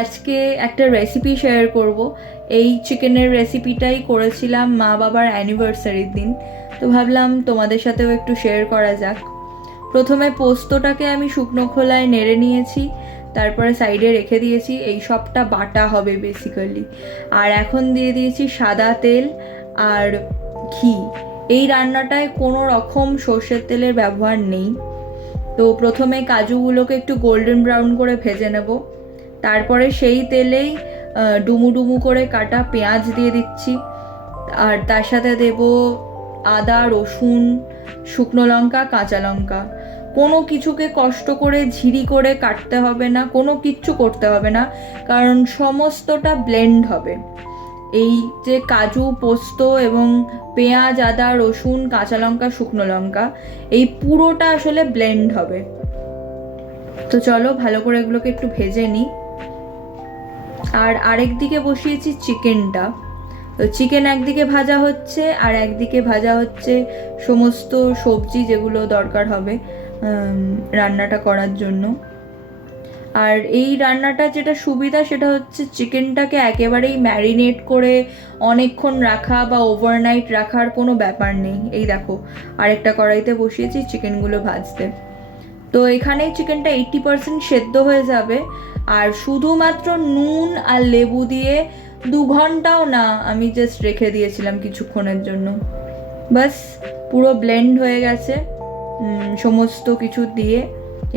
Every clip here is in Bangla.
আজকে একটা রেসিপি শেয়ার করব। এই চিকেনের রেসিপিটাই করেছিলাম মা বাবার অ্যানিভার্সারির দিন, তো ভাবলাম তোমাদের সাথেও একটু শেয়ার করা যাক। প্রথমে পোস্তটাকে আমি শুকনো খোলায় নেড়ে নিয়েছি, তারপরে সাইডে রেখে দিয়েছি। এই সবটা বাটা হবে বেসিক্যালি। আর এখন দিয়ে দিয়েছি সাদা তেল আর ঘি। এই রান্নাটায় কোনো রকম সর্ষের তেলের ব্যবহার নেই। তো প্রথমে কাজুগুলোকে একটু গোল্ডেন ব্রাউন করে ভেজে নেব। তারপরে সেই তেলেই ডুমু ডুমু করে কাটা পেঁয়াজ দিয়ে দিচ্ছি, আর তার সাথে দেব আদা, রসুন, শুকনো লঙ্কা, কাঁচা লঙ্কা। কোনো কিছুকে কষ্ট করে ঝিরি করে কাটতে হবে না, কোনো কিচ্ছু করতে হবে না, কারণ সমস্তটা ব্লেন্ড হবে। এই যে কাজু, পোস্ত এবং পেঁয়াজ, আদা, রসুন, কাঁচা লঙ্কা, শুকনো লঙ্কা, এই পুরোটা আসলে ব্লেন্ড হবে। তো চলো ভালো করে এগুলোকে একটু ভেজে নিই। আর আরেক দিকে বসিয়েছি চিকেনটা। তো চিকেন একদিকে ভাজা হচ্ছে, আর একদিকে ভাজা হচ্ছে সমস্ত সবজি যেগুলো দরকার হবে রান্নাটা করার জন্য। আর এই রান্নাটা যেটা সুবিধা সেটা হচ্ছে চিকেনটাকে একেবারেই ম্যারিনেট করে অনেকক্ষণ রাখা বা ওভারনাইট রাখার কোনো ব্যাপার নেই। এই দেখো আরেকটা কড়াইতে বসিয়েছি চিকেনগুলো ভাজতে। তো এখানেই চিকেনটা 80% সেদ্ধ হয়ে যাবে। আর শুধুমাত্র নুন আর লেবু দিয়ে 2 ঘন্টাও না, আমি জাস্ট রেখে দিয়েছিলাম কিছুক্ষণের জন্য। বাস পুরো ব্লেন্ড হয়ে গেছে সমস্ত কিছু দিয়ে।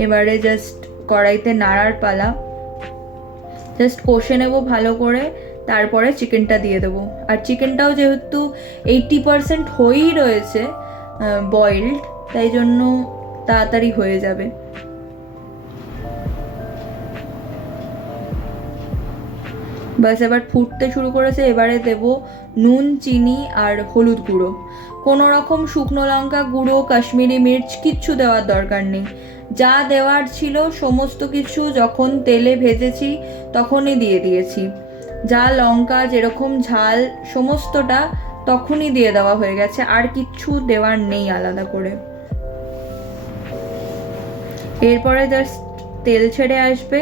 এবারে জাস্ট কড়াইতে নাড়ার পালা। জাস্ট কষে নেবো ভালো করে, তারপরে চিকেনটা দিয়ে দেবো। আর চিকেনটাও যেহেতু 80% হয়েই রয়েছে বয়েলড, তাই জন্য তাড়াতাড়ি হয়ে যাবে। বাস এবার ফুটতে শুরু করেছে। এবারে দেব নুন, চিনি আর হলুদ গুঁড়ো। কোনো রকম শুকনো লঙ্কা গুঁড়ো, কাশ্মীরি মির্চ কিচ্ছু দেওয়ার দরকার নেই। যা দেওয়ার ছিল সমস্ত কিছু যখন তেলে ভেজেছি তখনই দিয়ে দিয়েছি। যা লঙ্কা, যেরকম ঝাল, সমস্তটা তখনই দিয়ে দেওয়া হয়ে গেছে। আর কিচ্ছু দেওয়ার নেই আলাদা করে। এরপরে জাস্ট তেল ছেড়ে আসবে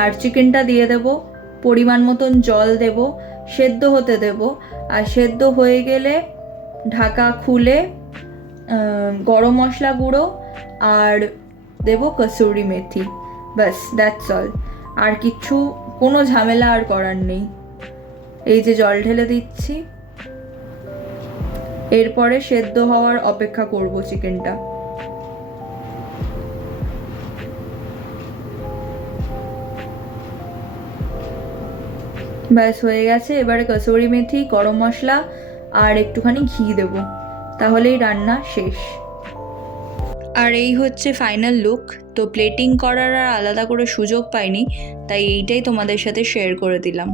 আর চিকেনটা দিয়ে দেব। পরিমাণ মতন জল দেব, সেদ্ধ হতে দেব। আর সেদ্ধ হয়ে গেলে ঢাকা খুলে গরম মশলা গুঁড়ো আর দেব কসুরি মেথি। ব্যাস দ্যাটস অল। আর কিচ্ছু, কোনো ঝামেলা আর করার নেই। এই যে জল ঢেলে দিচ্ছি। এরপরে সেদ্ধ হওয়ার অপেক্ষা করব চিকেনটা। ব্যাস হয়ে গেছে। এবারে কসুরি মেথি, গরম মশলা আর একটুখানি ঘি দেব, তাহলেই রান্না শেষ। আর এই হচ্ছে ফাইনাল লুক। তো প্লেটিং করার আর আলাদা করে সুযোগ পাইনি, তাই এইটাই তোমাদের সাথে শেয়ার করে দিলাম।